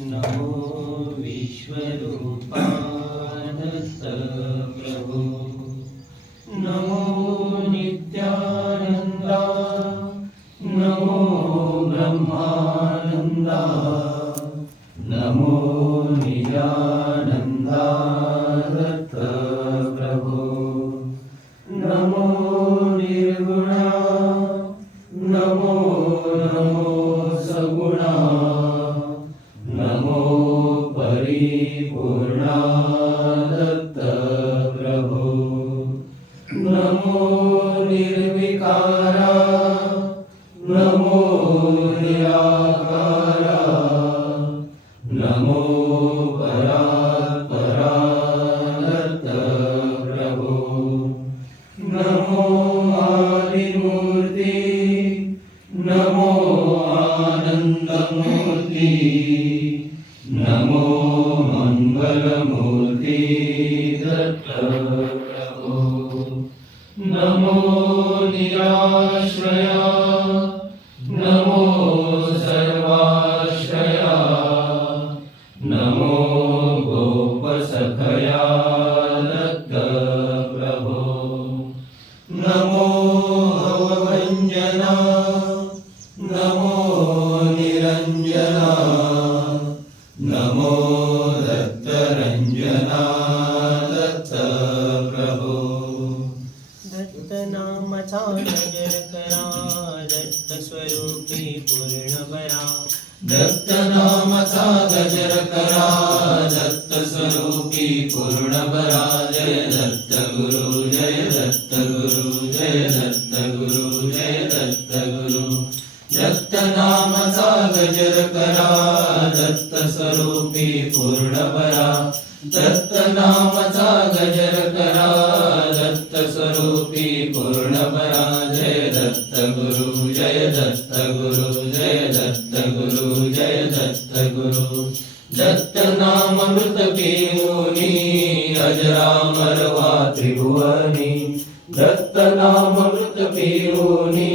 नमो विश्वरूपाय प्रभो। नमो नित्यानंदा, नमो ब्रह्मानंदा, नमो निजानंदा दत्त प्रभो। नमो निर्गुणा, नमो नमो सगुणा, नमो परिपूर्णा दत्त प्रभो। नमो निर्विकारा, नमो निराकारा, नमो परात्परा दत्त प्रभो। नमो आदिमूर्ती, नमो आनंदमूर्ती, नमो मंगलमूर्ती दत्त प्रभो। नमो निराश्रया, नमो सर्वाश्रया, नमो गोपसखया दत्त प्रभो। नमो भवभञ्जना, नमो निरञ्जना, नमो दत्तरञ्जना दत्त प्रभो। दत्त नामाचा गजर करा, दत्त स्वरूपी पूर्ण भरा। दत्त नामाचा गजर करा, दत्त स्वरूपी पूर्ण भरा। जय दत्त गुरु, जय दत्त गुरु, जय दत्त गुरु, जय दत्त गुरु। दत्त नामाचा गजर करा, दत्त स्वरूपी पूर्ण भरा। दत्त नामाचा गजर करा, दत्त स्वरूपी पूर्ण भरा। जय दत्त गुरु, जय दत्त गुरु, जय दत्त गुरु, जय दत्त गुरु। दत्त नाम मृत पिऊनी, अजरामरवा त्रिभुवनी। दत्त नाम मृत पिऊनी,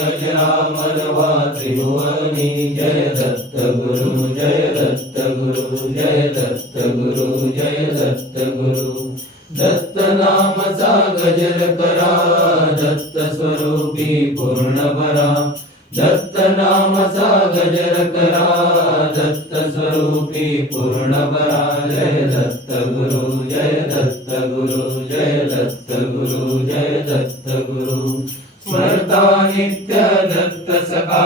अजरामरवा त्रिभुवनी। जय दत्त गुरु, जय दत्त गुरु, जय दत्त गुरु, जय दत्त गुरु। दत्त नामाचा गजर करा, दत्त स्वरूपी पूर्ण भरा। दत्त नामाचा गजर करा, दत्त स्वरूपी पूर्ण भरा। जय दत्त गुरु, जय दत्त गुरु, जय दत्त गुरु, जय दत्त गुरु। स्मरता नित्य दत्त सखा,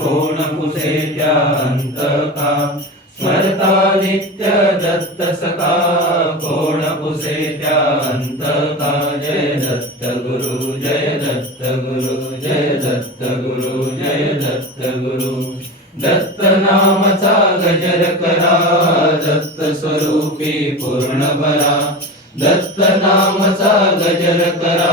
कोण पुसे त्या अंतका। स्मरता नित्य दत्त सखा, कोण पुसे त्या अंतका। जय दत्त गुरु, जय दत्त गुरु, जय दत्त गुरु, जय दत्त गुरु। दत्त नामाचा गजर करा, दत्त स्वरूपी पूर्ण भरा। दत्त नामाचा गजर करा,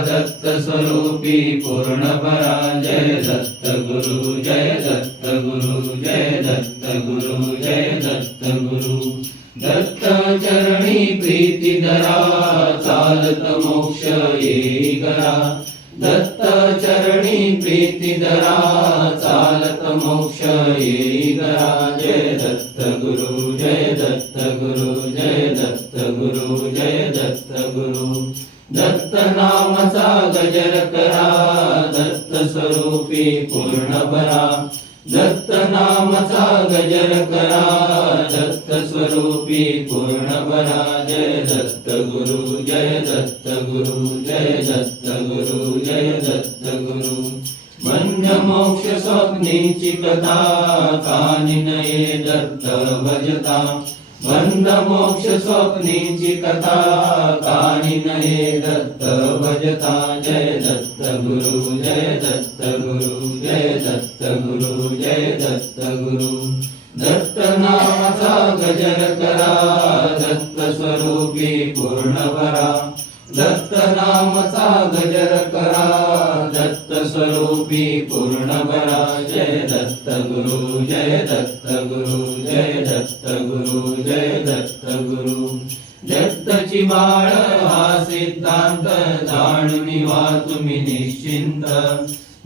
दत्त स्वरूपी पूर्ण भरा। जय दत्त गुरु, जय दत्त गुरु, जय दत्त गुरु, जय दत्त गुरु। दत्त चरणी प्रीती धरा, चालत मोक्ष येई करा। दत्त चरणी प्रीती धरा, चालत मोक्ष येई करा। जय दत्त गुरु, जय दत्त गुरु, जय दत्त गुरु, जय दत्त गुरु। दत्त नामाचा गजर करा, दत्त स्वरूपी पूर्ण भरा। दत्त नामाचा गजर करा, दत्त स्वरूपी पूर्ण भरा। जय दत्त गुरु, जय दत्त गुरु, जय दत्त गुरु, जय दत्त गुरु। बंध मोक्ष स्वप्नीची कथा, कानी नये दत्त भजता। बंध मोक्ष स्वप्नीची कथा, कानी नये दत्त भजता। जय दत्त गुरु, जय दत्त गुरु, जय दत्त गुरु, जय दत्त गुरु। दत्त नामाचा गजर करा, दत्त स्वरूपी पूर्ण भरा। दत्त नामाचा गजर करा, दत्त स्वरूपी पूर्ण भरा। जय दत्त गुरु, जय दत्त गुरु, जय दत्त गुरु, जय दत्त गुरु। दत्तची बाळ हा सिद्धांत, जाणून वा तुम्ही निश्चिंत।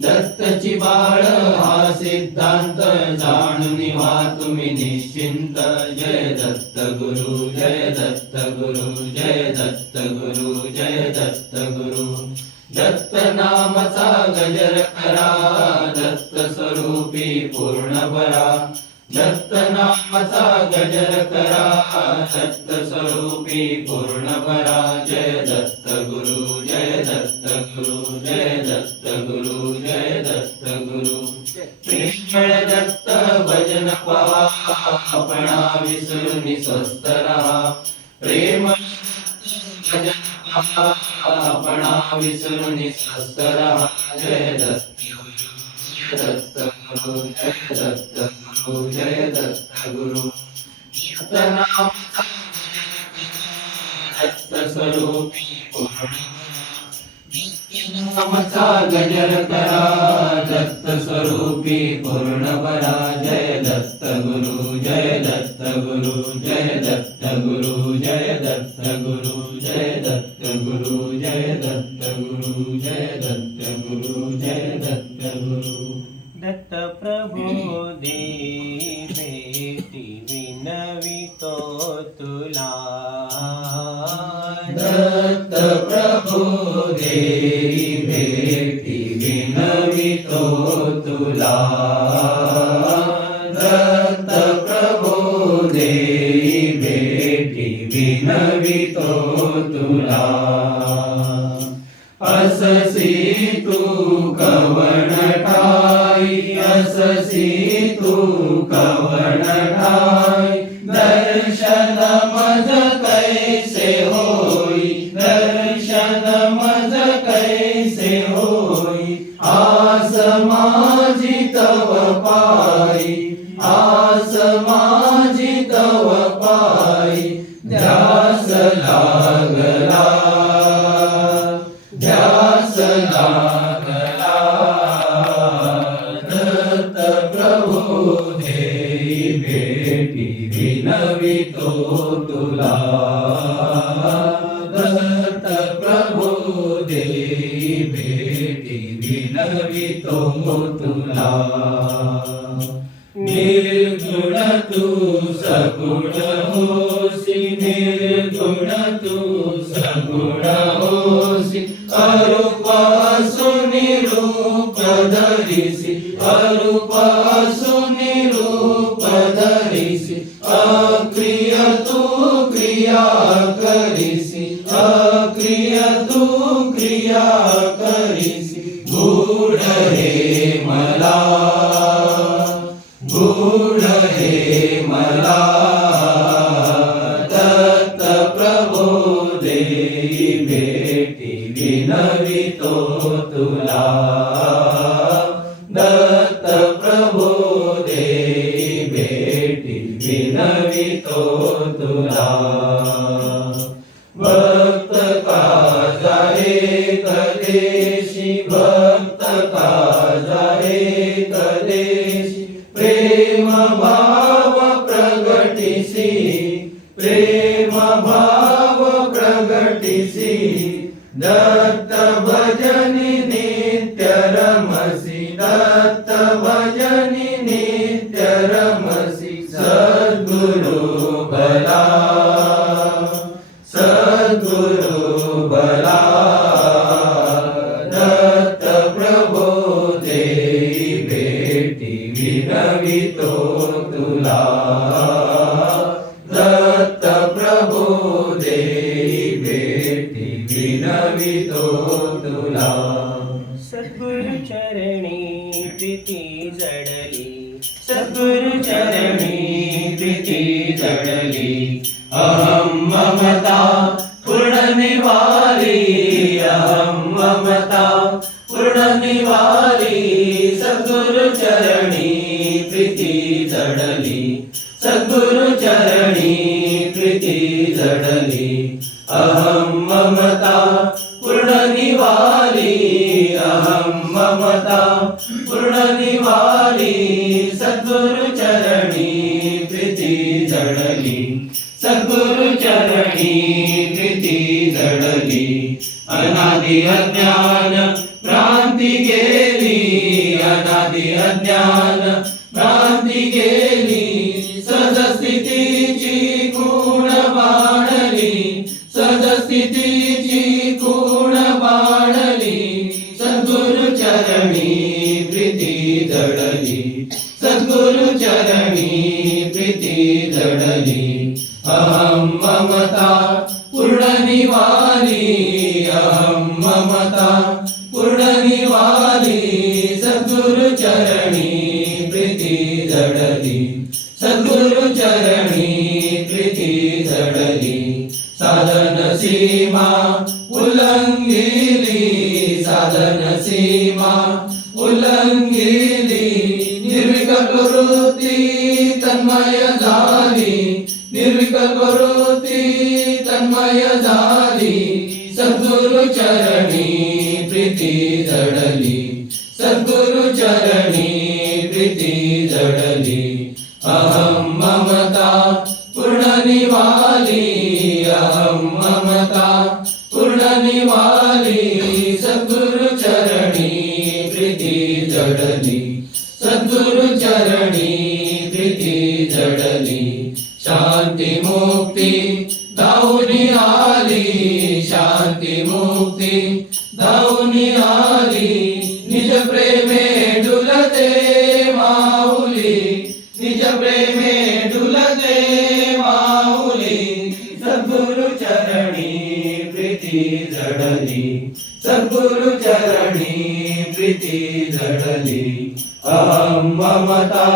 दत्तची बाळ हा सिद्धांत जाणून व्हा तुम्ही निश्चिंत. जय दत्त गुरु, जय दत्त गुरु, जय दत्त गुरु, जय दत्त गुरु. दत्त नामाचा गजर करा, दत्त स्वरूपी पूर्ण परा. दत्त नामाचा गजर करा, दत्त स्वरूपी पूर्ण परा. जय दत्त गुरु, जय दत्त गुरु, जय दत्त गुरु, जय दत्त गुरु. प्रेमळ दत्त भजन पहा, आपणा विसरून स्वस्थ रहा. प्रेमळ भजन पहा, आपणा विसरून स्वस्थ रहा. जय दत्त गुरु, जय दत्त गुरु, जय दत्त गुरु, जय दत्त गुरु. दत्त नामाचा दत्त स्वरूपी पूर्ण नामाचा गजर करा, दत्त स्वरूपी पूर्ण परा. जय दत्त गुरु, जय दत्त गुरु, जय दत्त गुरु, जय दत्त गुरु, जय दत्त गुरु, जय दत्त गुरु, जय दत्त गुरु, जय दत्त गुरु. दत्त प्रभो दे भेटी विनवितो तुला. दत्त प्रभो देई भेटी विनवितो तुला. दत्त प्रभो देई भेटी विनवितो तुला. अससी तू कवण ठाई, अससी तू कवण ठाई. दर्शन मज कैसे होई, दर्शन मज कैसे होई. आस माझी तव पाई, आस माझी तव पाई. ध्यास लागला, ध्यास लागला. दत्त प्रभो देई भेटी विनवितो तुला. दत्त प्रभो देई भेटी विनवितो तुला. निर्गुण तू सगुण होसी, निर्गुण तू सगुण होसी. अरूप असुनि रूप धरिसी, अरूप असुनि रूप धरिसी. अक्रिय तू क्रिया करिसी, अक्रिय तू क्रिया करिसी. गूढ हे मला, गूढ हे मला. दत्त प्रभो देई भेटी विनवितो तुला. दत्त प्रभो देई भेटी विनवितो तुला. भक्त काजा एक देशी, भक्त काजा एक देशी. प्रेम भाव प्रगटिसी, प्रेम भाव प्रगटिसी. दत्त भजनी नित्य रमसी, दत्त भजनी नित्य रमसी. सद्गुरु भला, सद्गुरु भला. दत्त प्रभो देई भेटी विनवितो तुला. दत्त प्रभो देई भेटी विनवितो तुला. सद्गुरु चरणी प्रीती जडली, सद्गुरु चरणी प्रीती जडली. अहं ममता पूर्ण निवारी, अहं ममता पूर्ण निवारी. सद्गुरु चरणी प्रीती जडली, सद्गुरु चरणी प्रीती जडली. अहं ममता पूर्ण निवारी, अहं ममता पूर्ण निवारी. सद्गुरु चरणी प्रीती जडली, सद्गुरु चरणी प्रीती जडली. अनादि अज्ञान भ्रांती गेली, प्रीती जडली अहं ममता पूर्ण निवाली अहं ममता पूर्ण निवाली सद्गुरु चरणी प्रीती जडली सद्गुरु चरणी प्रीती जडली साधन सीमा उल्लंघिली साधन सीमा उल्लंघिली निर्विकल्प वृत्ती तन्मय झाली निर्विकल्प वृत्ती तन्मय झाली सद्गुरु चरणी प्रीती जडली सद्गुरु चरणी प्रीती जडली अहं ममता पूर्ण निवाली अहं ममता पूर्ण निवाली सद्गुरु चरणी प्रीती जडली सद्गुरु चरणी प्रीती जडली शांती मुक्ती धावूनी आली शांती मुक्ती धावूनी आली निज प्रेमे डुलते माऊली निज प्रेमे डुलते माऊली सद्गुरु चरणी प्रीती जडली सद्गुरु चरणी प्रीती जडली अहं ममता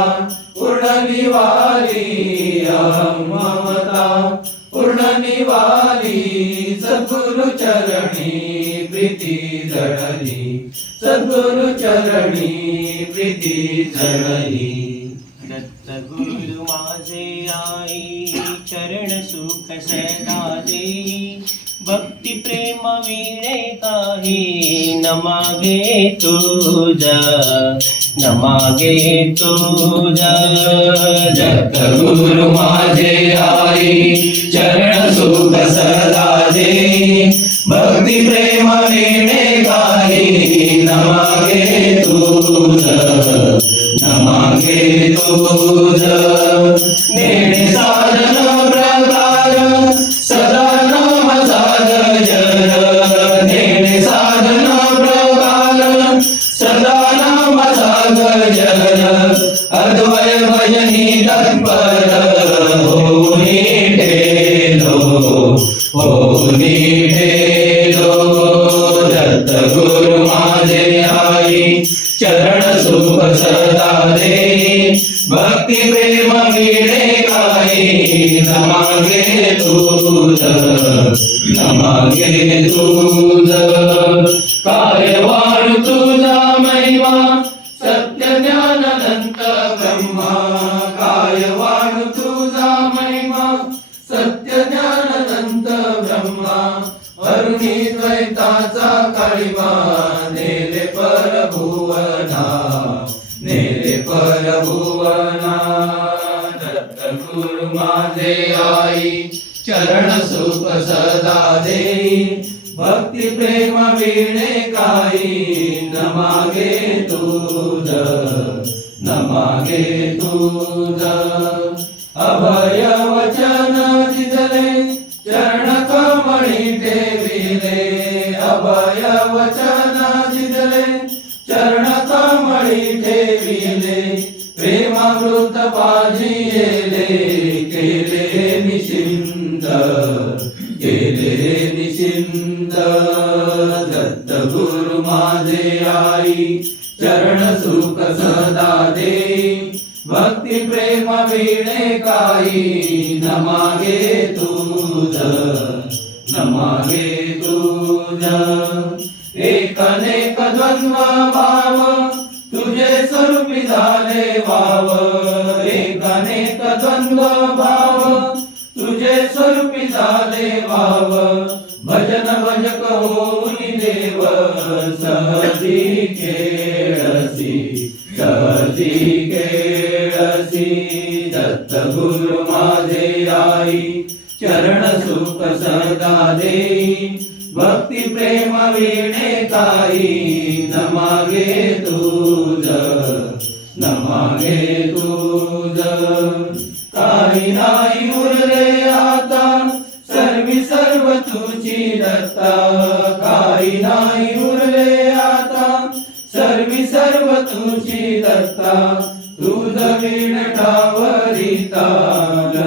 पूर्ण निवाली अहं ममता पूर्ण निवाली सद्गुरु चरणी प्रीती जडली सद्गुरु चरणी प्रीती जडली दत्त गुरु माझे आई चरण सुख सदा देई भक्ती प्रेम विणे काही न मागे तुझ न मागे तुझ दत्त गुरु माझे आई चरण सुख सदा दे भक्ती प्रेम विणे काही न मागे तुझ न मागे तुझ नेणे साधन प्रकार सदा नाम साधन नेणे साधन प्रकार सदा नाम साधन अद्वय भजनी तत्पर होनी ठेलो होनी ठेलो दत्त गुरु माझे आई चरण सुख सदा दे भक्ती प्रेम विणे काही न मागे तुझ न मागे तुझ काय वाढ तुझा महिमा सत्य ज्ञान अनंत ब्रह्मा काय वाढ तुझा महिमा सत्य ज्ञान अनंत ब्रह्मा अरुणी द्वैताचा काळीमा नेले परभुवना नेले परभुवना दत्त गुरु माझे आई चरण सुख सदा देई भक्ती प्रेम विणे काही न मागे तुझ न मागे तुझ अभय वचन दिदले चरण कमळी ठेविले अभय वचन दिदले चरण कमळी ठेविले प्रेमामृत पाजिले केले निशिंद केले निशिंद दत्त गुरु माझे आई चरण सुख सदा दे भक्ती प्रेम विणे काही न मागे तुझ न मागे तुझ एक अनेक द्वंद्व भाव तुझे स्वरूपी झाले वाव एक अनेक द्वंद्व भाव तुझे स्वरूपी झाले वाव भजन भजक होऊन देव सहजी खेळसी सहजी खेळसी दत्त गुरु माझे आई चरण सुख सदा देई भक्ती प्रेम विणे काही न मागे तुझ न मागे तुझ काही नाही उरले आता सर्व तुझी दत्ता काही नाही उरले आता सर्व तुझी दत्ता तुझ विण ठावरिता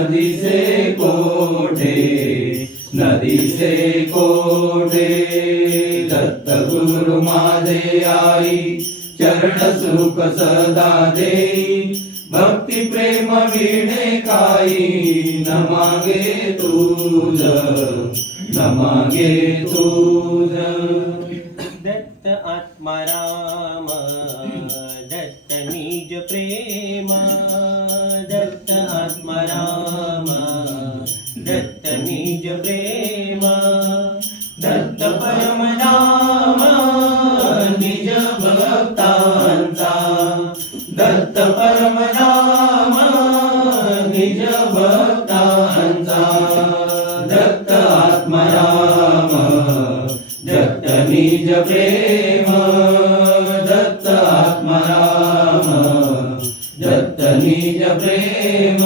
नदीचे कोठे नदीचे कोठे दत्त गुरु माझे आई चरण सुख सदा देई भक्ती प्रेम विणे काही न मागे तुझ न मागे तुझ दत्त आत्माराम दत्त निज प्रेम दत्त आत्माराम दत्त निज प्रेम दत्त परमधाम निज भक्तांचा दत्त परमधाम निज भक्तांचा दत्त आत्माराम दत्त निज प्रेम दत्त आत्माराम दत्त निज प्रेम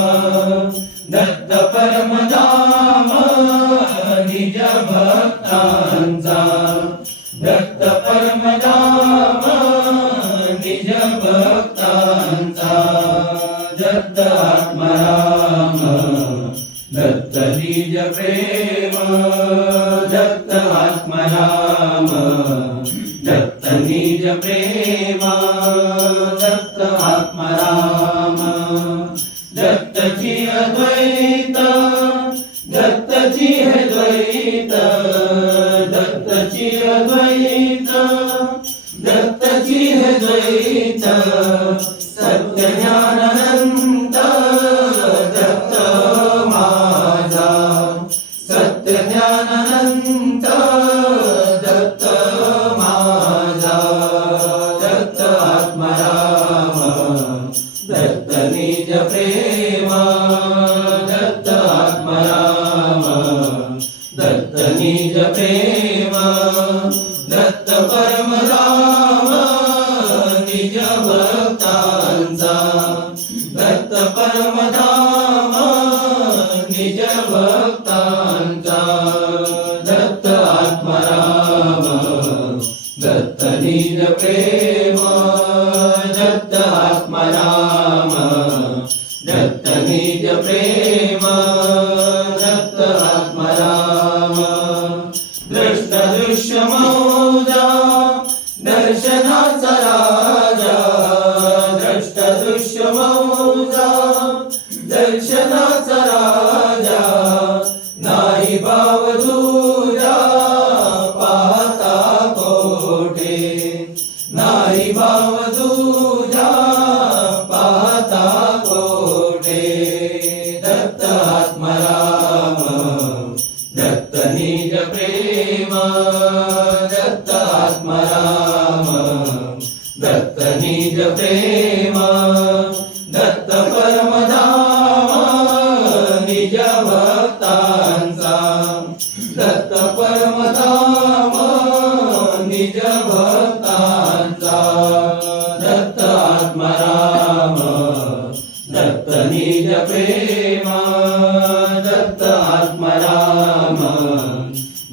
दत्त परमधाम निज भक्तांचा दत्त परमधाम निज भक्तांचा दत्त आत्माराम दत्त निज प्रेम दत्त आत्माराम दत्त निज प्रेम दत्त आत्माराम दत्तची अद्वैत दत्तची है द्वैत दत्तची अद्वैत दत्तची है द्वैत सत्य ज्ञान अनंत दत्त माझा सत्य ज्ञान अनंत दत्त माझा दत्त आत्माराम दत्त निज प्रेम दत्त आत्माराम दत्त निज प्रेम दत्त परमधाम निज भक्तांचा दत्त परमधाम निज भक्तांचा दत्त आत्माराम दत्त निज प्रेम दत्त आत्माराम दत्त निज प्रेम दत्त आत्माराम दृष्ट दृश्य मौजा दर्शनाचा राजा दृष्ट दृश्य मौजा दर्शनाचा राजा नाही भाव तुझा पाहता कोठे नाही भाव तुझा पाहता कोठे दत्त आत्माराम दत्त निज प्रेम दत्त आत्माराम दत्त निज प्रेम दत्त परमधाम निज भक्तांचा दत्त परमधाम निज भक्तांचा दत्त आत्माराम दत्त निज प्रेम दत्त आत्माराम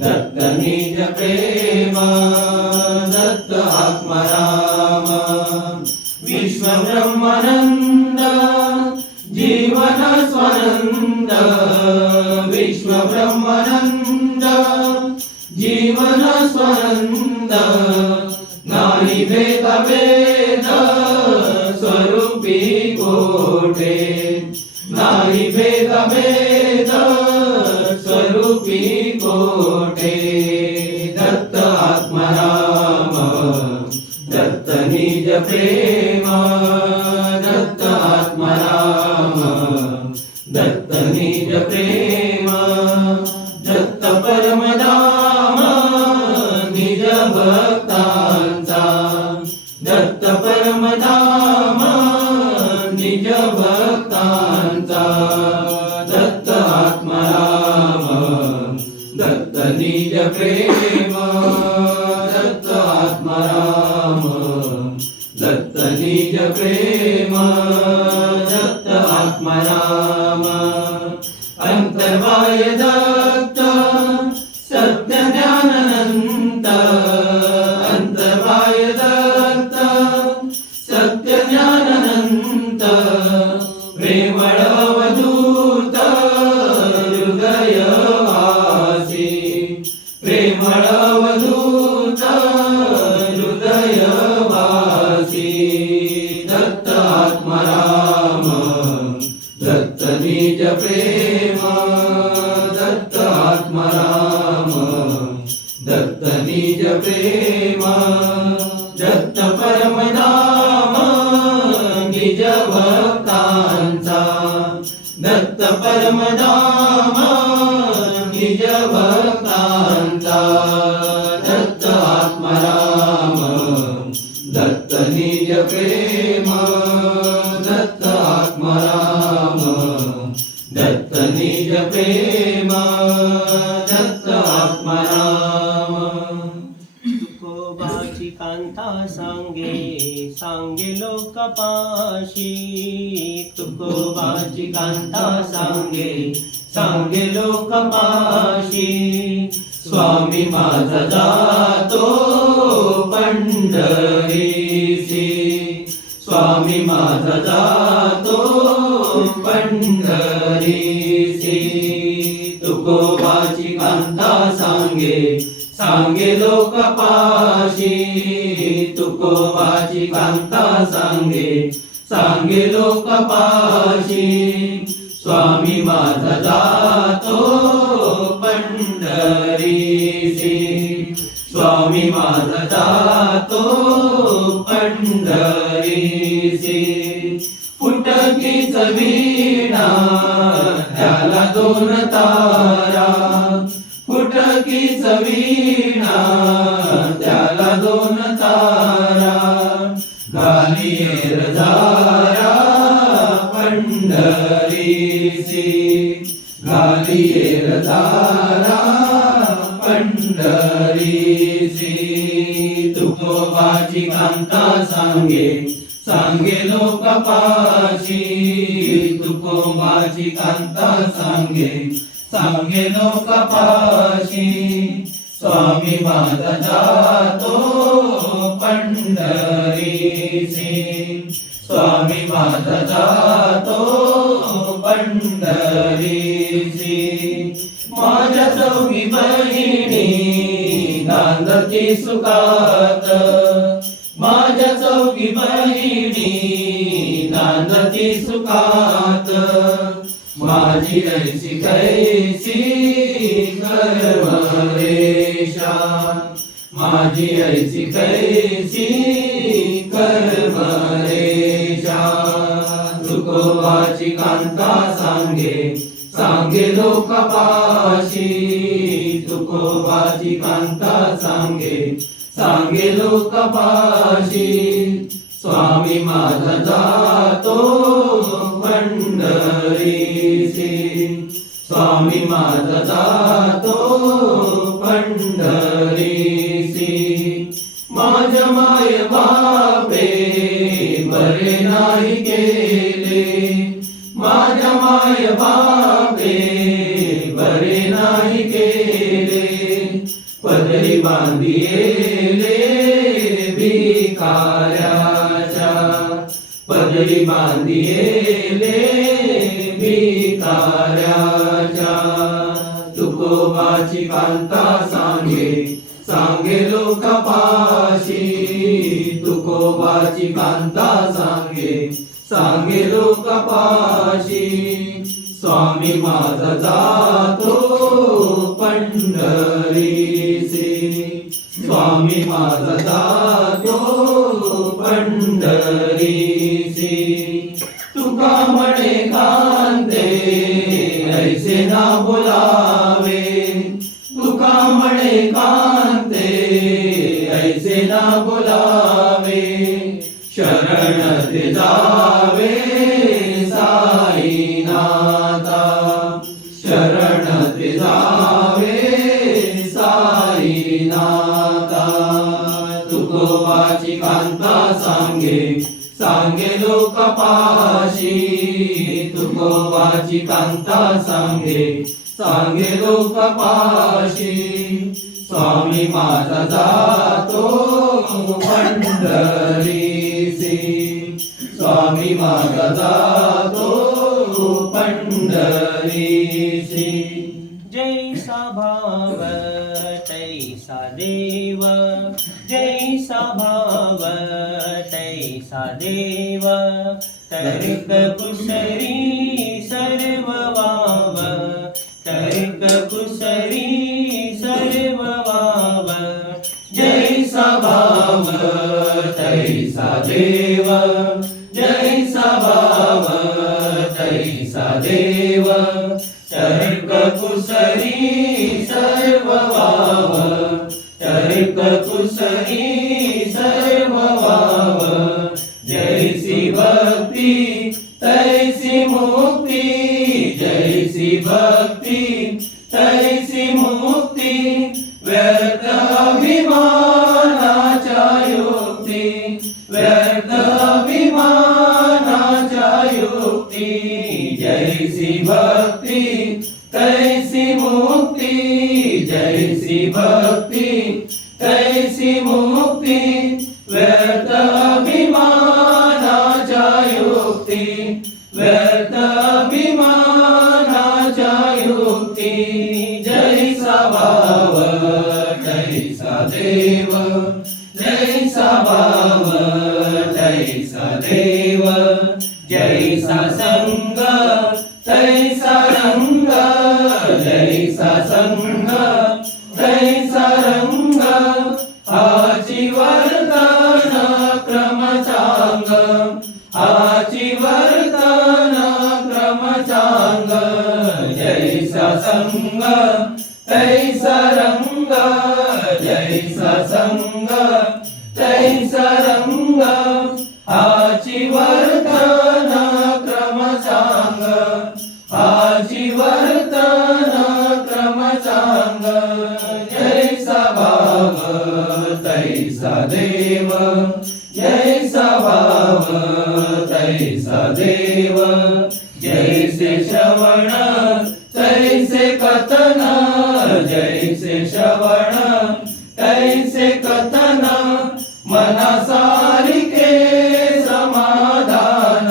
दत्त निज प्रेम दत्त आत्माराम विश्व ब्रह्मानंद जीवन स्वानंद विश्व ब्रह्मानंद जीवन स्वानंद नाही भेद भेद स्वरूपी कोठे नाही भेद भेद स्वरूपी कोठे दत्त आत्माराम दत्त निज प्रेम दत्त आत्माराम दत्त निज प्रेम दत्त परमधाम निज भक्तांचा दत्त परमधाम निज भक्तांचा दत्त आत्माराम दत्त निज प्रेम दत्त आत्माराम दत्त निज प्रेम दत्त आत्माराम अंतर्बाह्य दत्त सत्य ज्ञानानंत अंतर्बाह्य दत्त सत्य ज्ञानानंत प्रेमळ अवधूत दत्त निज प्रेम दत्त आत्माराम दत्त निज प्रेम दत्त परमधाम निज भक्तांचा दत्त परमधाम निज भक्तांचा दत्त आत्माराम दत्त निज प्रेम दत्त आत्माराम दत्त निज प्रेम दत्त आत्माराम तुकोबाची कांता सांगे सांगे लोकपाशी तुकोबाची कांता सांगे सांगे लोकपाशी स्वामी माझा जातो पंढरीसी स्वामी माझा जातो पंढरीसी तुकोबाची कांता सांगे सांगे लोकपाशी तुकोबाची कांता सांगे सांगे लोकपाशी स्वामी माझा जातो पंढरीसी स्वामी माझा जातो पंढरीसी फुटकीच वीणा त्याला दोन तारा फुटकीच वीणा त्याला दोन तारा घालिये जारा पंढरीसी घालिये जारा पंढरीसी तुकोबाची कांता सांगे सांगे लोकपाशी तुकोबाची कांता सांगे सांगे लोकपाशी स्वामी माझा जातो पंढरीसी स्वामी माझा जातो पंढरीसी माझ्या चौघी बहिणी नांदती सुखात माझ्या चौघी बहिणी नांदती सुखात माझी ऐसी कैसी कर्मरेषा माझी ऐसी कैसी कर्मरेषा तुकोबाची कांता सांगे सांगे लोकपाशी तुकोबाची कांता सांगे सांगे लोकपाशी स्वामी माझा जातो पंढरीसी स्वामी माझा जातो पंढरीसी माझ्या माय बापे बरे नाही केले माझ्या माय बापे बरे नाही केले पदरी बांधिले भिकाऱ्याच्या पदरी बांधिले भिकाऱ्याच्या तुकोबाची कांता सांगे सांगे लोकपाशी तुकोबाची कांता सांगे सांगे लोकपाशी स्वामी माझा जातो पंढरीसी स्वामी माझा जातो पंढरीसी तुका म्हणे कांते ऐसे ना बोलावे तुका म्हणे कांते ऐसे ना बोलावे शरण ते जावे साईनाथा शरण ते जावे साईनाथा तुकोबाची कांता सांगे सांगे लोकपाशी तुकोबाची कांता सांगे सांगे लोकपाशी स्वामी माझा जातो पंढरीसी स्वामी माझा जातो पंढरीसी जैसा भाव तैसा देव जैसा भाव तैसा देव तर्क कुशरी सर देव तर्क कुसरी सर्व वाव तर्क कुसरी सर्व वाव जैसी भक्ती तैसी मुक्ती जैसी भक्ती तैसी मुक्ती व्यर्थ अभिमानाच्या युक्ती व्यर्थ अभिमानाच्या युक्ती जैसी भक्ती तैसी मुक्ती जैसी भक्ती तैसी मुक्ती व्यर्थ अभिमानाच्या युक्ती व्यर्थ अभिमानाच्या युक्ती जैसा भाव तैसा देव जैसा भाव तैसा देव जैसा संग तैसा रंग जैसा संग तैसा रंग हाची वर्तन क्रम चांग हाची वर्तन क्रम चांग जैसा संग तैसा रंग जैसा संग तैसा रंग हाची वर्तन क्रम चांग हाची वर्तन क्रम चांग जैसा भाव तैसा देव जैसा भाव तैसा देव जैसे श्रवण तैसे कथन जैसे श्रवण तैसे कथन मनासारिके समाधान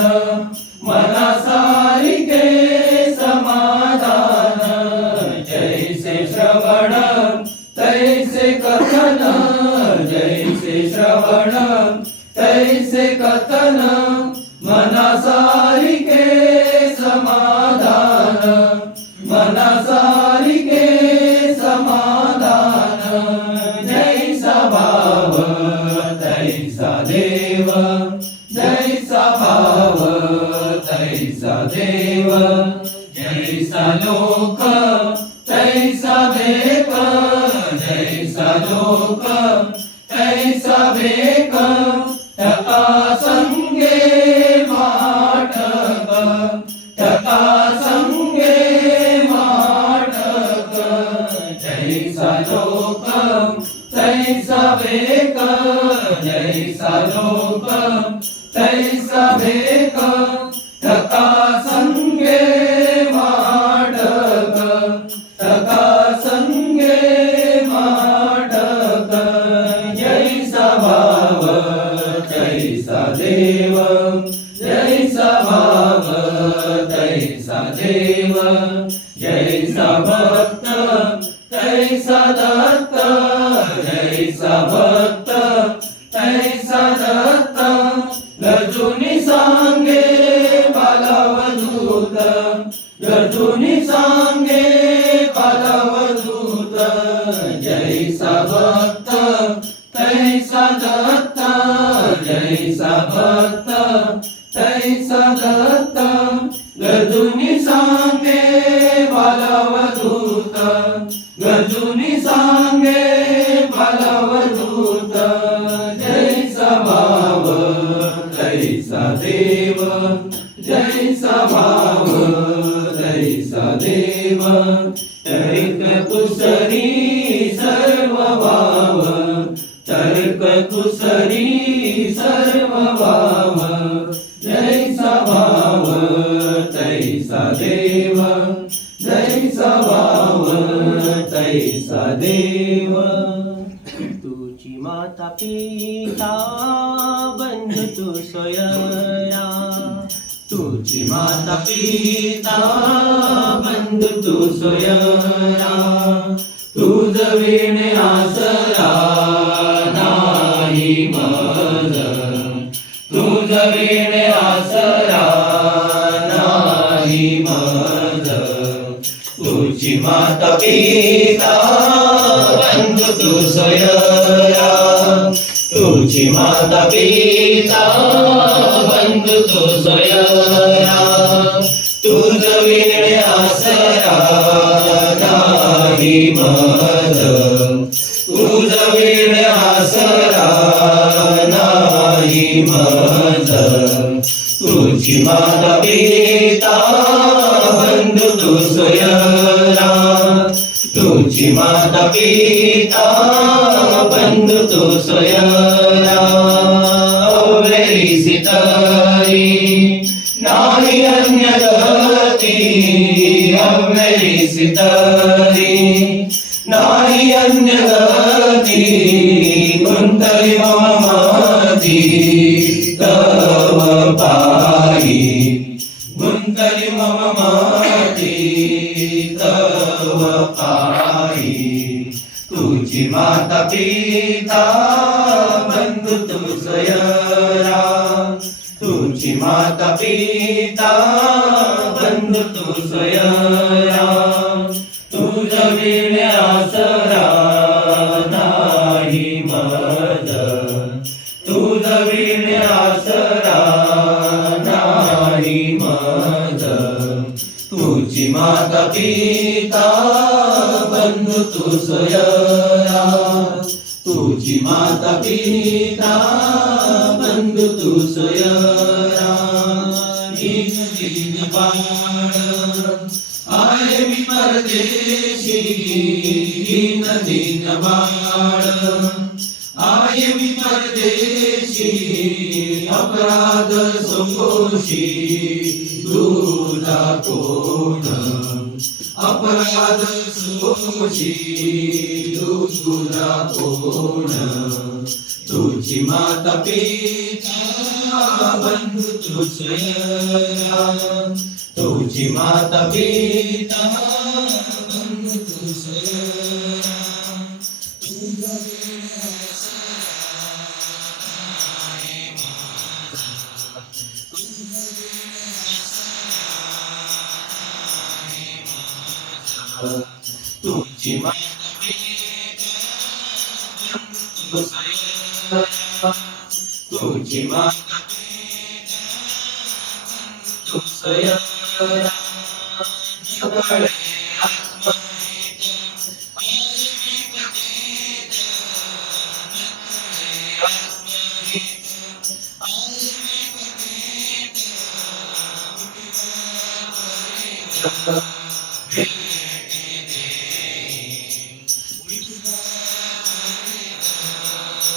मनासारिके समाधान जैसे श्रवण तैसे कथन जैसे श्रवण तैसे कथन मनासारिके समाधान मनासारिके समाधान जैसा भाव तैसा देव जैसा भाव तैसा देव जैसा लोक तैसा भेक जैसा लोक तैसा भेक टका संगे माटक टका संगे माटक जैसा लोक तैसा भेक जैसा लोक तैसा भेक टका संगे माटक टका संगे माटक जैसा भाव तैसा देव जैसा भाव तैसा देव जैसा भक्त तैसा दत्त जैसा भक्त तैसा दत्त गजुनी सांगे बालवधूत गजुनी सांगे बालवधूत जैसा भक्त तैसा दत्त जैसा भक्त तैसा दत्त गजुनी सांगे बालवधूत गजुनी सांगे बालवधूत जैसा भाव तैसा देव जैसा भाव तैसा देव तर्क कुसरी सर्व भाव तर्क कुसरी सर्व भाव जैसा भाव तैसा देव जैसा भाव तैसा देव तुझी माता पिता बंधू तू सोयरा तुझी माता पिता बंधू तू सोयरा तुझ विणे आसरा नाही मज तुझ विणे आसरा नाही मज तुझी माता पिता बंधू तू सोयरा तुझी माता पिता बंधू तू सोयरा तुझ विणे आसरा नाही मज तुझ विणे आसरा नाही मज तुझी माता पिता बंधू तू सोयरा तुझी माता पिता बंधू तू सोयरा अवघरी सितारी नाही अन्य गती अवघरी सितारी नाही अन्य गती गुंतली मम मती तव पायी गुंतली मम मती तव पायी तुझी माता पिता बंधू तू सोयरा तुझी माता पिता बंधू तू सोयरा तुझ विणे आसरा नाही मज तुझ विणे आसरा नाही मज तुझी माता पिता बंधू तू सोयरा तुझी माता पिता बंधू तू सोयरा दीन दीन बाळ आहे मी परदेशी दीन दीन बाळ आहे मी परदेशी अपराध सोशी तुझा कोण अपराध सोशी तुझा कोण तुझी माता पिता बंधू तू सोयरा तुझी माता पिता बंधू तू सोयरा तुझा तुझी माता पिता तुझी माता पिता तू सोयरा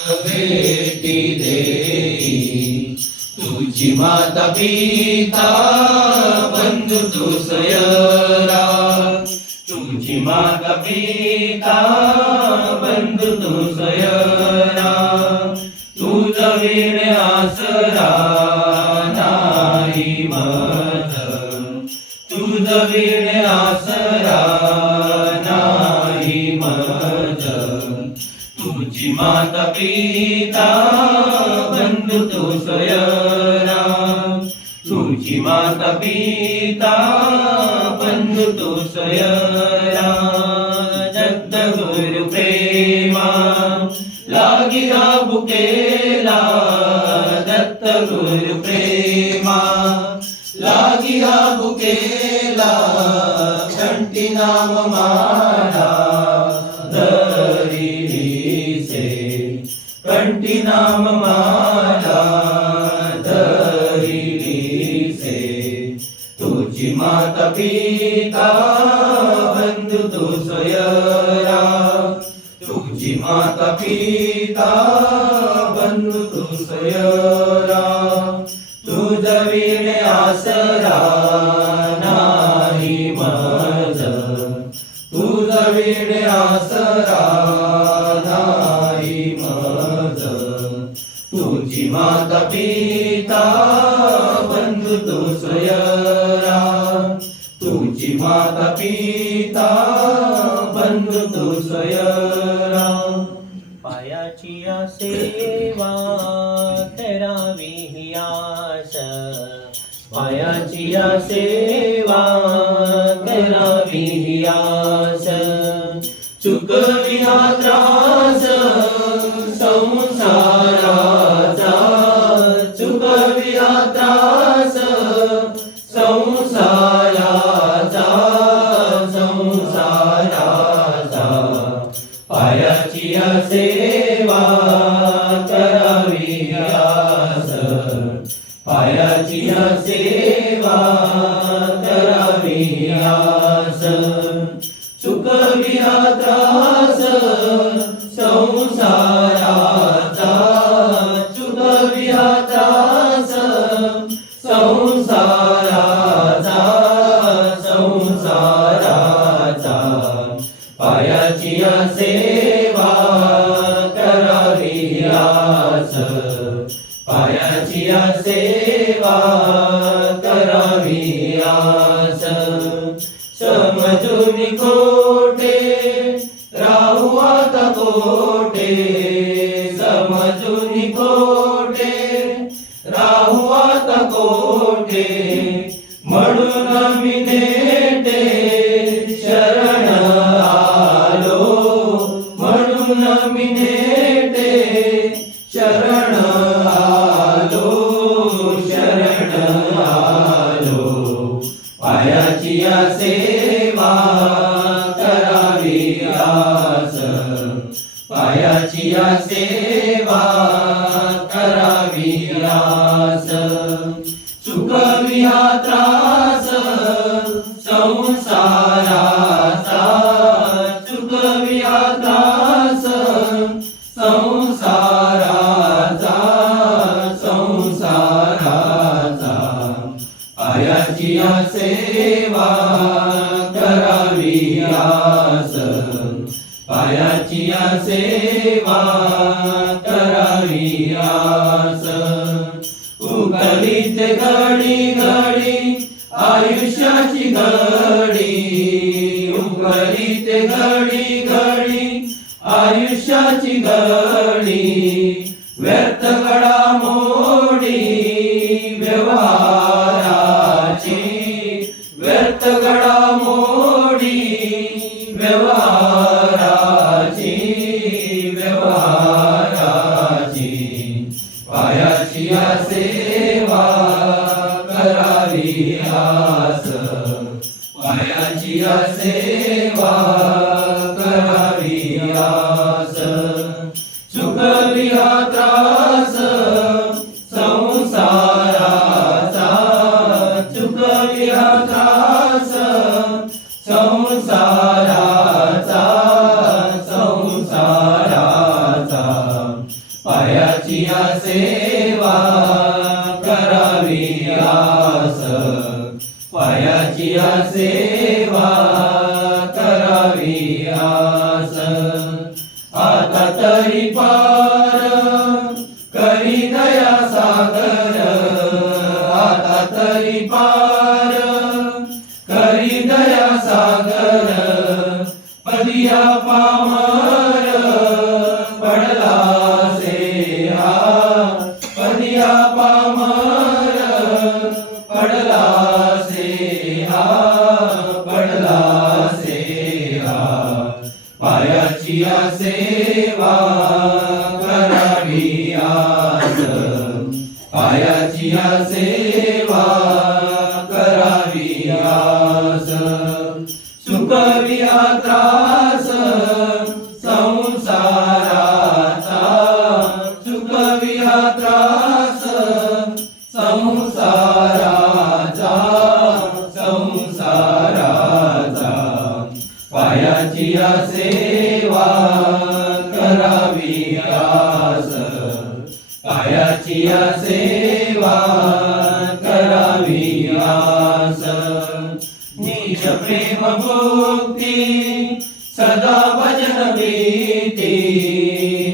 जगळे भेटी देई तुझी माता पिता बंधू तू सोयरा तुझी माता पिता बंधू तू सोयरा तुझ विणे आसरा नाही मज तुझ विणे आसरा नाही मज तुझी माता पिता बंधू तू सोयरा तुझी माता पिता बंधू तू सोयरा दत्त गुरु प्रेमा लागी बुकेला दत्त गुरु प्रेमा लागी बुकेला घंटी नाम मारा कंठी नाम माला धरिली से तुझी माता पिता बंधू तू सोयरा तुझी माता पिता बंधू तू सोयरा तुझ विणे आसरा नाही मज तुझ विणे आसरा नाही मज तुझी माता पिता बंधू तू सोयरा तुझी माता पिता बंधू तू सोयरा पायाची सेवा करावी ही आस पायाची सेवा करावी ही आस चुकवी हा त्रास संसाराचा चुकवी हा त्रास संसार चुकविला त्रास संसाराचा, चुकविला त्रास संसाराचा, संसाराचा. पायाची सेवा करावी आस, पायाची सेवा करावी आस. समजून कोठे राहू आता कोठे, समजून कोठे राहू आता कोठे. म्हणून मी नेटे शरण आलो, म्हणून मी नेटे शरण आलो, शरण आलो. पायाची सेवा करावी आस, पायाची सेवा करावी आस. चुकविला त्रास संसाराचा, चुकविला त्रास संसाराचा, संसाराचा. पायाची सेवा करावी आस, पायाची सेवा करावी आस. उकलीत घडी घडी आयुष्याची घडी, उकलीत घडी घडी आयुष्याची घडी. व्यर्थ घडामोडी व्यवहाराची, व्यर्थ घडामोडी व्यवहाराची, व्यवहाराची. पायाची सेवा करावी आस, पायाची सेवा करावी आस. चुकविला त्रास संसाराचा, चुकविला त्रास संसाराचा, संसाराचा. पायाची सेवा करावी आस, पायाची सेवा करावी आस. आता तरी पार करी दया सागर, आता तरी पार करी दया सागर. पदिया पामर पडला से हा, पदिया पामर पडला से हा, पडला से हा. पायाची सेवा करावी आस, पायाची सेवा करावी आस. चुकविला त्रास संसाराचा, चुकविला त्रास संसाराचा, संसाराचा. पायाची सेवा करावी आस, पायाची सेवा करावी आस. निज प्रेम भक्ती सदा भजन प्रीती,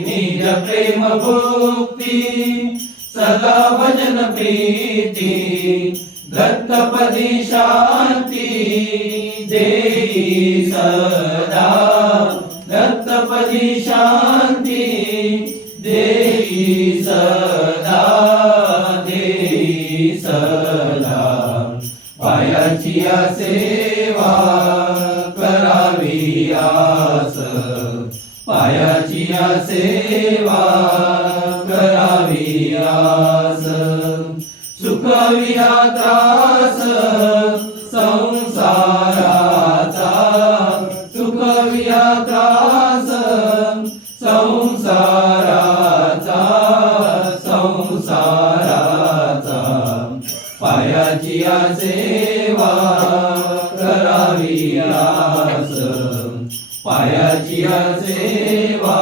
निज प्रेम भक्ती सदा भजन प्रीती. दत्तपदी शांती देई सदा, दत्तपदी शांती देई सदा, देई सदा. पायाची सेवा करावी आस, पायाची सेवा करावी आस. चुकविला त्रास संसाराचा, चुकविला त्रास संसाराचा, संसाराचा. पायाची सेवा करावी आस पायाची सेवा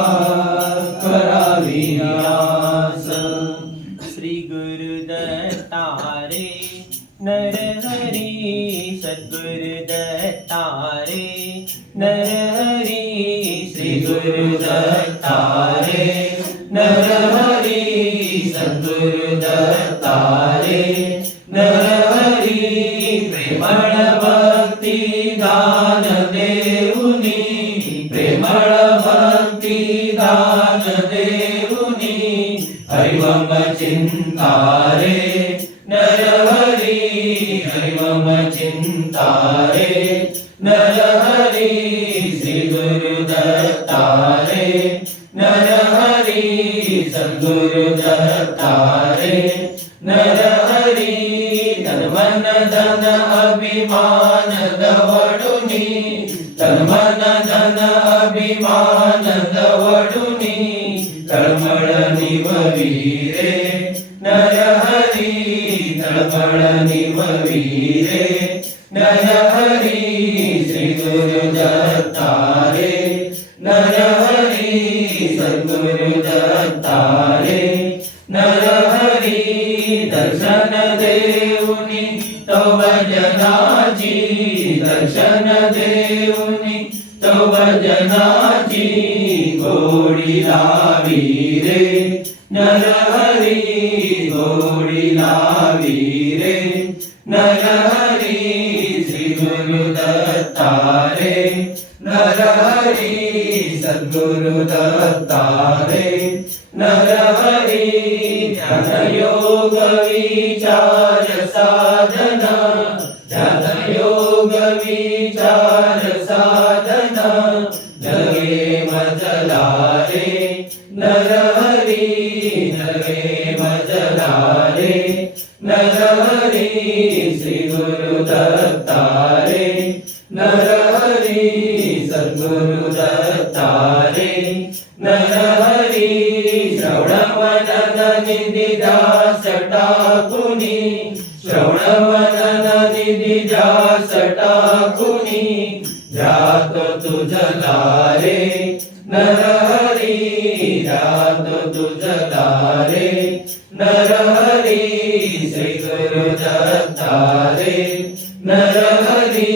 करावी आस श्री गुरुदत्ता रे नरहरी सद्गुरुदत्ता रे नरहरी श्री गुरुदत्ता रे नरहरी सद्गुरुदत्ता रे नरहरी प्रेमळ भक्ती दान देऊनी प्रेमळ भक्ती दान देऊनी हरिवम चिंता रे नरहरी हरिवम चिंता रे नरहरी श्री गुरुदत्ता रे नरहरी सद्गुरुदत्ता रे नरहरी तन्मन धन अभिमान दवडुनी तन्मन धन अभिमान दवडुनी तळमळ निववी रे नरहरी तळमळ निववी रे नरहरी श्री गुरुदत्ता रे नरहरी सद्गुरुदत्ता रे नरहरी दर्शन देऊनी तव जनाची दर्शन देऊनी तव जनाची गोडी लावी रे नरहरी गोडी लावी रे नरहरी श्री गुरुदत्ता रे नरहरी सद्गुरुदत्ता रे नरहरी ध्यानयोग विचार साधना ध्यानयोग विचार साधना जगे मजला रे नरहरी जगे मजला रे नरहरी श्री गुरुदत्ता रे नरहरी सद्गुरुदत्ता रे नरहरी श्रवणवदन निधिदास टाकुनी श्रवणवदन निधिदास टाकुनी जातो तुझला रे नरहरी जातो तुझला रे नरहरी श्री गुरुदत्ता रे नरहरी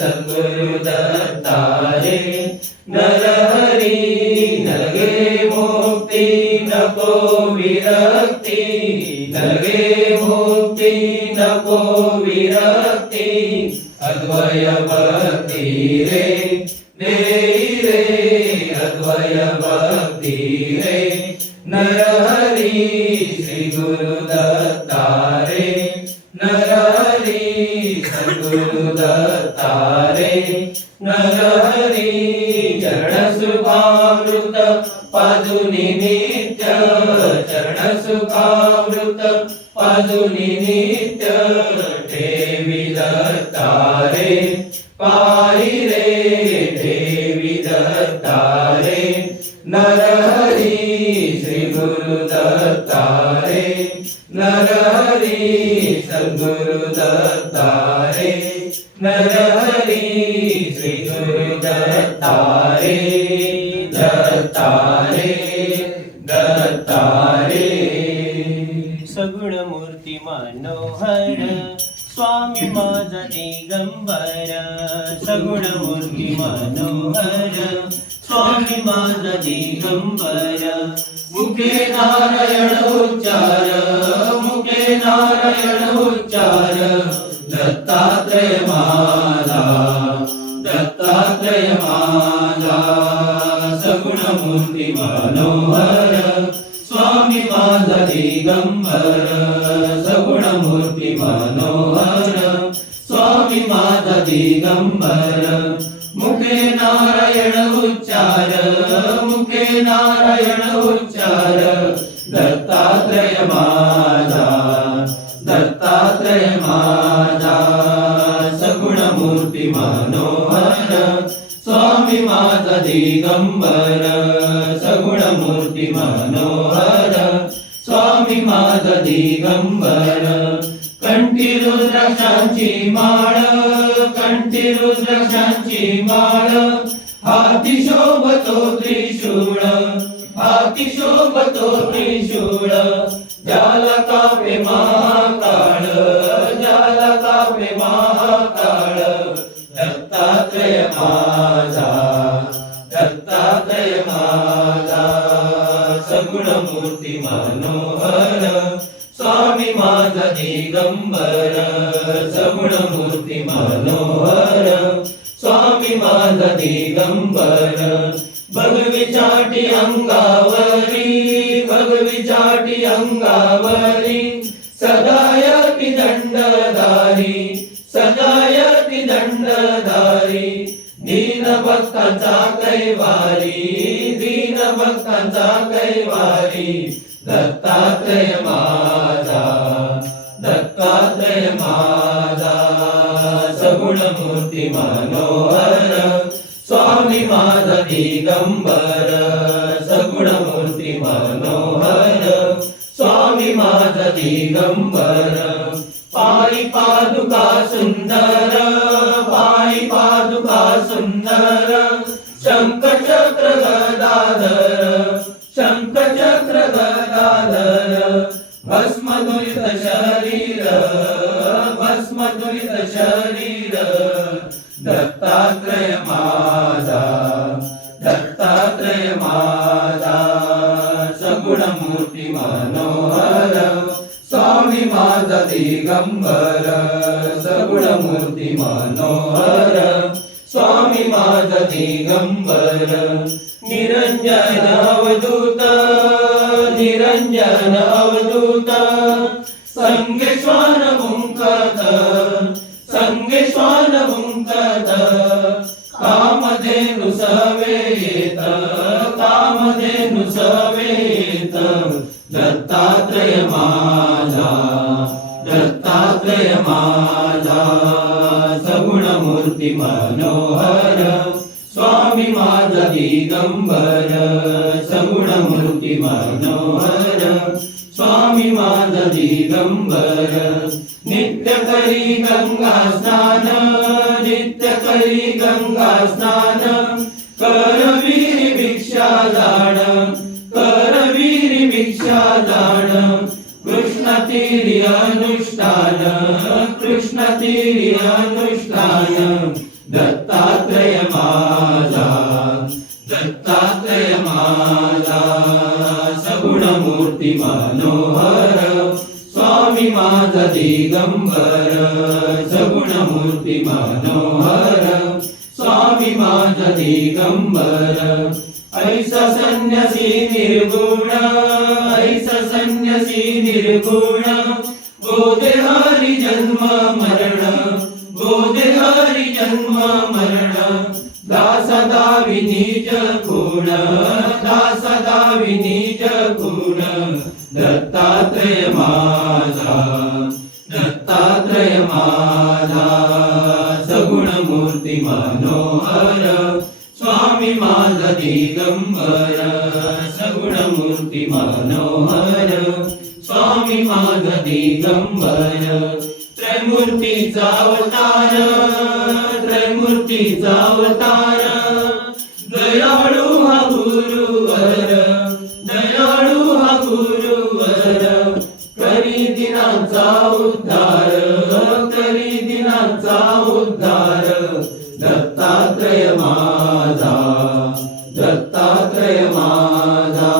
सद्गुरुदत्ता रे नरहरी नरगे मुक्ती नको विरक्ती नरगे मुक्ती नको विरक्ती अद्वय भक्ती रे देई रे अद्वय भक्ती रे नरहरी श्री गुरुदत्ता रे नरहरी सद्गुरुदत्ता रे नरहरी चरण सुखामृत पाजुनी नित्य चरण सुखामृत पाजुनी नित्य ठेवी दत्ता रे पायी रे ठेवी दत्ता रे नरहरी श्री गुरुदत्ता रे नरहरी सद्गुरुदत्ता रे नरहरी श्री गुरुदत्ता रे दत्ता रे दत्ता रे सगुण मूर्ती मनोहर स्वामी माझा दिगंबर सगुण मूर्ती मनोहर स्वामी माझा दिगंबर मुखे नारायण उच्चार मुखे नारायण उच्चार दत्तात्रय माझा दत्तात्रय माझा सगुण मूर्ती मनोहर स्वामी माझा दिगंबर सगुण मूर्ती मनोहर स्वामी माझा दिगंबर मुखे नारायण उच्चार मुखे नारायण उच्चार दत्तात्रय माझा दत्तात्रय माझा सगुण मूर्ती मनोहर स्वामी माझा दिगंबर सगुण मूर्ती मनोहर स्वामी माझा दिगंबर कंठी रुद्राक्षांची माळ, कंठी रुद्राक्षांची माळ, हाती शोभतो त्रिशूळ, हाती शोभतो त्रिशूळ, ज्याला कापे महाकाळ, ज्याला कापे महाकाळ, दत्तात्रय माझा, दत्तात्रय माझा, सगुण मूर्ती मनोहर, स्वामी माझा दिगंबर, सगुण मूर्ती मनोहर, स्वामी माझा दिगंबर, भगवी चाटी अंगावरी, भगवी चाटी अंगावरी, सदायती दंडधारी, सदायती दंडधारी, दीन भक्तांचा कैवारी, दीन भक्तांचा कैवारी, दत्तात्रय माझा, दत्तात्रय माझा, सगुण मूर्ती मनोहर, स्वामी माझा दिगंबर, सगुण मूर्ती मनोहर, स्वामी माझा दिगंबर, पायी पादुका सुंदर, पायी पादुका सुंदर, शंख चक्र गदाधर, शंख चक्र गदाधर, भस्म दुरित शरीर, भस्म दुरित शरीर, दत्तात्रय माझा, दत्तात्रय माझा, सगुण मूर्ती मनोहर, स्वामी माझा दिगंबर, सगुण मूर्ती मनोहर, स्वामी माझा दिगंबर, निरंजन अवधूत, निरंजन अवधूत, संगेश्वर मुंकत, संगेश्वर मुंकत, कामधेनु सवेत, कामधेनु सवेत, दत्तात्रय माझा, दत्तात्रय माझा, सगुण मूर्ती मनोहर, स्वामी माझा दिगंबर, सगुण मूर्ती मनोहर, स्वामी माझा दिगंबर, नित्य करी गंगा स्नान, नित्य करी गंगा स्नान, करवीर भिक्षा दान, करवीर भिक्षा दान, कृष्ण तीरी अनुष्ठान, कृष्ण तीरी अनुष्ठान, दत्तात्रय माझा, दत्तात्रय माझा, सगुण मूर्ती मनोहर, स्वामी माझा दिगंबर, सगुण मूर्ती मनोहर, स्वामी माझा दिगंबर, ऐसा संन्यासी निर्गुण, ऐसा संन्यासी निर्गुण, बोधे हरि जन्म मरण, बोधे हरि जन्म मरण, दास दावी निज गुण, दास दावी निज गुण, दत्तात्रय माझा, दत्तात्रय माझा, सगुण मूर्ती मनोहर, स्वामी माझा दिगंबर, सगुण मूर्ती मनोहर, स्वामी माझा दिगंबर, त्रैमूर्तीचा अवतार, त्रैमूर्तीचा अवतार, दयाळू हा गुरुवर, दयाळू हा गुरुवर, करी दिनांचा उद्धार, करी दिनांचा उद्धार, दत्तात्रय माझा, दत्तात्रय माझा,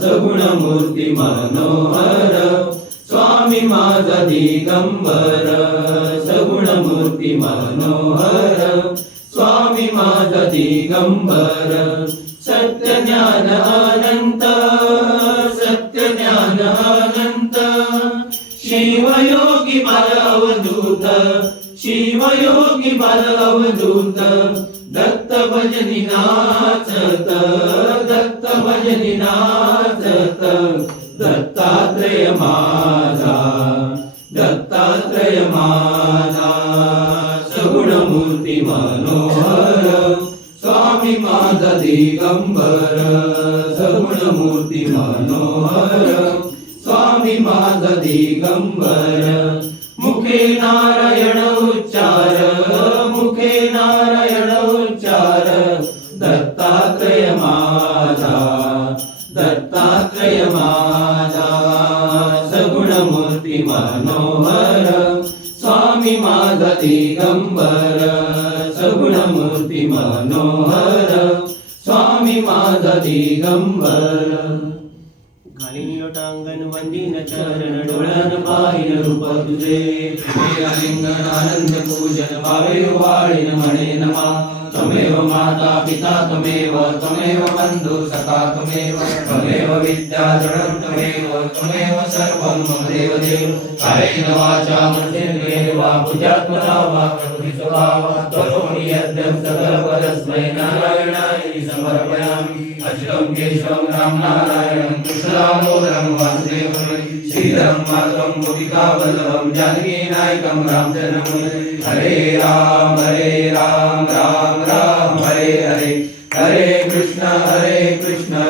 सगुण मूर्ती मनोहर, स्वामी माझा दिगंबर, सगुण मूर्ती मनोहर, स्वामी माझा दिगंबर, सत्य ज्ञान अनंत, सत्य ज्ञान अनंत, शिवयोगी बाल अवधूत, शिवयोगी बाल अवधूत, दत्त भजनी नाचत, दत्त भजनी नाचत, दत्तात्रय माझा, दत्तात्रय माझा, सगुण मूर्ती मनोहर, स्वामी माझा दिगंबर, सगुण मूर्ती मनोहर, स्वामी स्वामी माझा दिगंबर मुखे नारायण उच्चार मुखे नारायण उच्चार दत्तात्रय माझा दत्तात्रय माझा सगुण मूर्ती मनोहर स्वामी माझा दिगंबर सगुण मूर्ती मनोहर स्वामी माझा दिगंबर घालीन लोटांगण वंदीन चरण डोळ्यान पाहिन रूप तुझे लिंगन आनंद पूजन भावे वाळीन म्हणे नमा त्वमेव माता पिता त्वमेव बंधु सखा त्वमेव विद्या जडं त्वमेव सर्वं मम देव देव कायेन वाचा मनसेन्द्रियेण वा बुद्ध्यात्मना वा प्रकृति स्वभावात् करोमि यद्यत् सकलं परस्मै नारायणाय समर्पयामि अच्युतं केशवं राम नारायणं कृष्णदामोदरं वासुदेवं श्रीधरं माधवं गोपिकावल्लभं जानकीनायकं रामचन्द्रं हरे राम राम राम हरे हरे हरे कृष्ण कृष्ण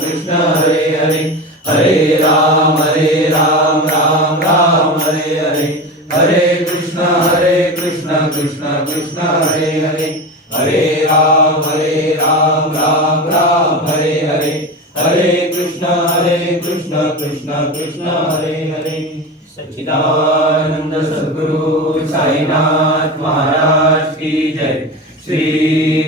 कृष्ण हरे हरे हरे राम राम राम हरे हरे हरे कृष्ण कृष्ण कृष्ण हरे हरे हरे राम राम राम हरे हरे हरे कृष्ण कृष्ण कृष्ण हरे हरे सच्चिदानंद सद्गुरु साईनाथ महाराज की जय श्री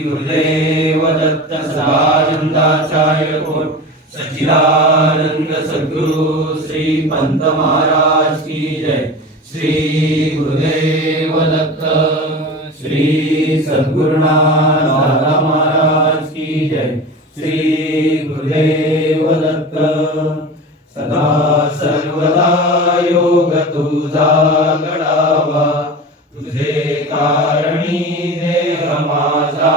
गुरुदेव दत्त सदानंदाचार्य कोट सच्चिदानंद सद्गुरु श्री पंत महाराज की जय श्री गुरुदेव दत्त श्री सद्गुरुनाथ दादा महाराज की जय श्री गुरुदेव दत्त सदा सर्वदा योग तुझा घडावा तुझे कारणी देह माझा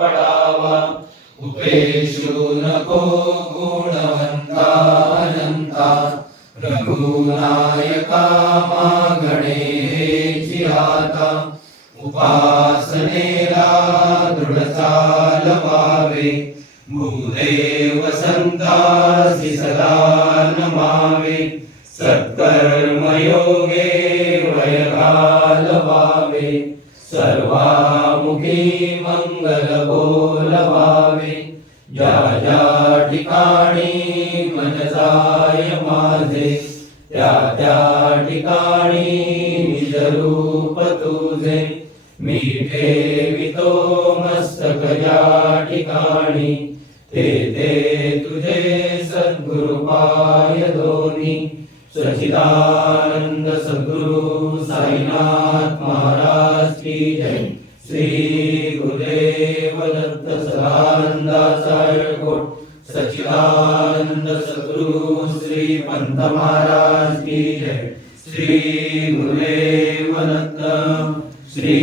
पडावा उपेशू नको गुणवंता अनंता रघुनायका मागणे हेची आता उपासनेला दृढ चालवावे भूदेव संतासी सदा नमावे सत्कर्म योगे वय घालवावे सर्वामुखी मंगल बोलवावे ज्या ज्या ठिकाणी मन जाय माझे त्या त्या ठिकाणी निज रूप तुझे मी ठेवितो मस्तक ज्या ठिकाणी ते तुझे सद्गुरु पाय दोन्ही सच्चिदानंद सद्गुरु साईनाथ महाराज की जय श्री गुरुदेव दत्त सदानंदाचार्य कोट सच्चिदानंद सद्गुरु श्री पंत महाराज की जय श्री गुरुदेव दत्त श्री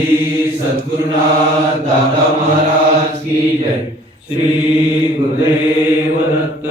सद्गुरुनाथ दादा महाराज की जय श्री गुरुदेव दत्त।